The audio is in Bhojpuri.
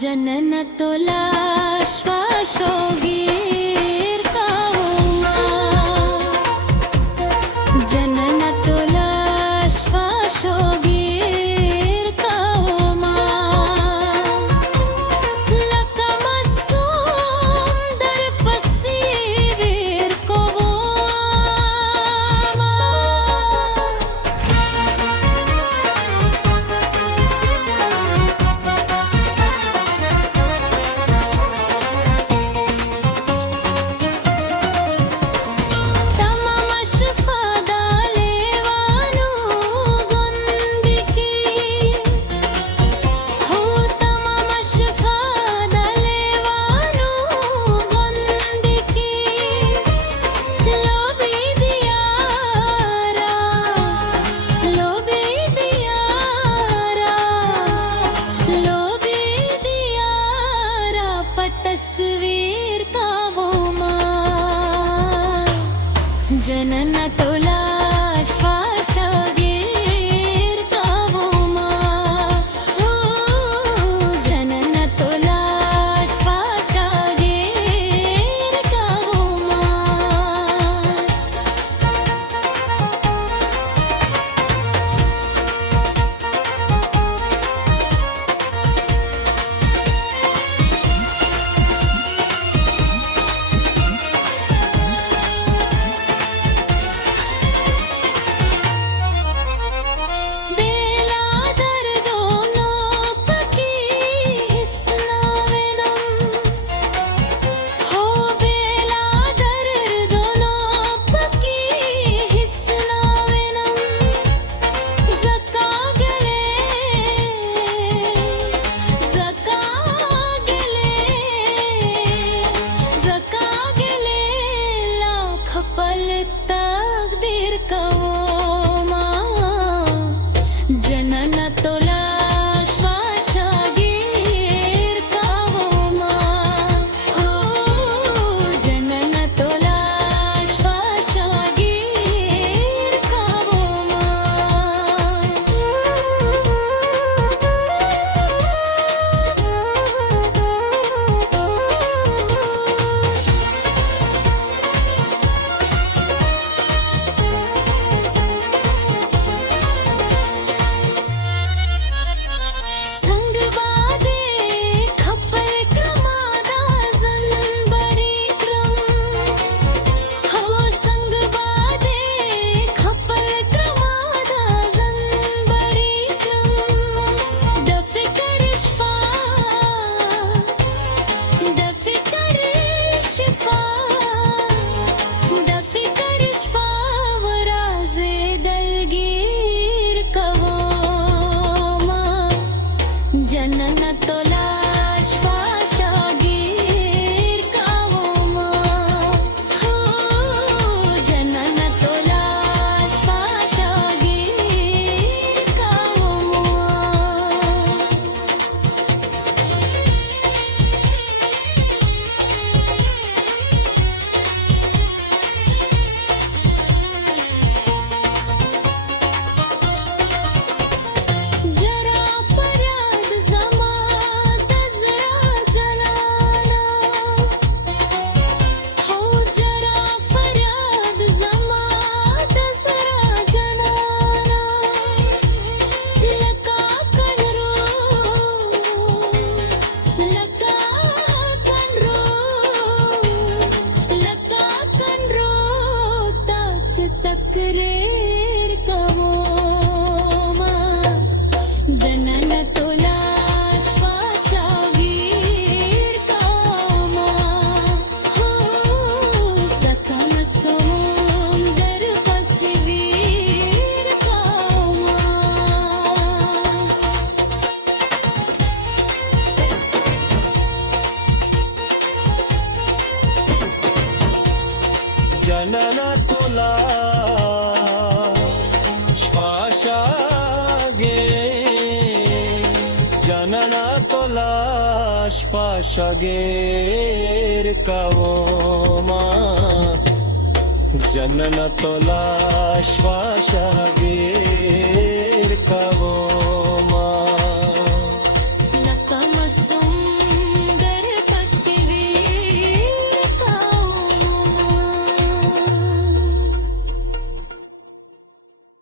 जनन तुला श्वासोगीर कावमा जनन तुला श्वासोगीर कावमा लकमसुंदर पसीवीर कोवमा तस्वीर का वो माँ जनन तुला श्वासगीर का वो माँ हो जनन तुला श्वासगीर का वो माँ तकदीर का वो माँ जनन तुला श्वासगीर का वो माँ हो जनन तुला श्वासगीर का वो जनन तुला श्वासगीर का वो माँ हो जनन तुला श्वासगीर का वो माँ जरा फरियाद ज़मात ಜನನ ತುಲಾ ಶ್ವಾಸಗೆ ಜನನ ತುಲಾ ಶ್ವಾಸಗೇರ್ ಕವೋಮಾ ಜನನ ತುಲಾ ಶ್ವಾಸಗೇರ್ ಕವೋ